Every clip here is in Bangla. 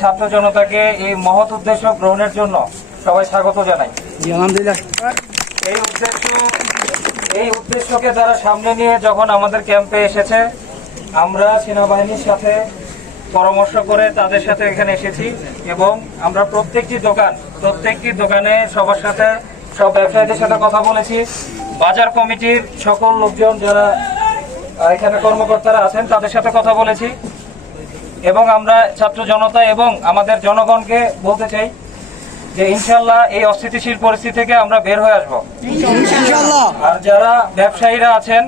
ছাত্র জনতাকে এই মহৎ উদ্দেশ্য গ্রহণের জন্য সবাই স্বাগত জানাই। এই উদ্দেশ্য এই উদ্দেশ্যকে তারা সামনে নিয়ে যখন আমাদের ক্যাম্পে এসেছে আমরা সেনাবাহিনীর সাথে পরামর্শ করে তাদের সাথে এখানে এসেছি এবং আমরা প্রত্যেকটি দোকান প্রত্যেকটি দোকানে সবার সাথে সব ব্যবসায়ীদের সাথে কথা বলেছি। বাজার কমিটির সকল লোকজন যারা এখানে কর্মকর্তারা আছেন তাদের সাথে কথা বলেছি। এবং আমরা ছাত্র জনতা এবং আমাদের জনগণকে বলতে চাই যে ইনশাল্লাহ এই অস্থিতিশীল পরিস্থিতি থেকে আমরা বের হয়ে আসব। আর যারা ব্যবসায়ীরা আছেন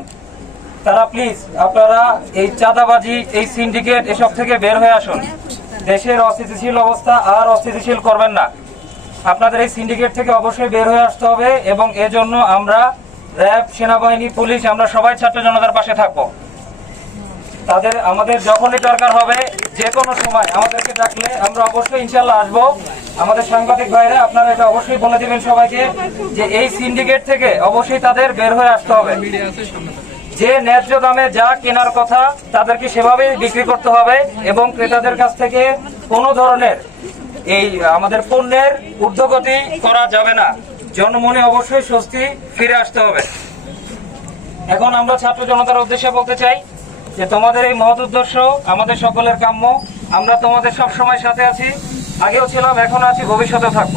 তারা প্লিজ আপনারা এই চাঁদাবাজি এই সিন্ডিকেট এসব থেকে বের হয়ে আসুন। দেশের অস্থিতিশীল অবস্থা আর অস্থিতিশীল করবেন না। আপনাদের এই সিন্ডিকেট থেকে অবশ্যই বের হয়ে আসতে হবে এবং এজন্য আমরা র্যাব সেনাবাহিনী পুলিশ আমরা সবাই ছাত্র জনতার পাশে থাকব। তাদের, আমাদের যখনই দরকার হবে, যে কোনো সময় আমাদেরকে ডাকলে আমরা অবশ্যই ইনশাল্লাহ আসব। আমাদের সাংবাদিক ভাইরা, আপনারা এটা অবশ্যই বলে দিবেন সবাইকে যে এই সিন্ডিকেট থেকে অবশ্যই তাদের বের হয়ে আসতে হবে। যে ন্যায্য দামে যা কেনার কথা তাদেরকে সেভাবেই বিক্রি করতে হবে এবং ক্রেতাদের কাছ থেকে কোনো ধরনের এই আমাদের পণ্যের ঊর্ধ্বগতি করা যাবে না। জনমনে অবশ্যই স্বস্তি ফিরে আসতে হবে। এখন আমরা ছাত্র জনতার উদ্দেশ্যে বলতে চাই যে তোমাদের এই মহৎ উদ্দেশ্য, আমাদের সকলের কাম্য, আমরা তোমাদের সব সময় সাথে আছি। আগেও ছিলাম, এখন আছি ভবিষ্যতে থাকব।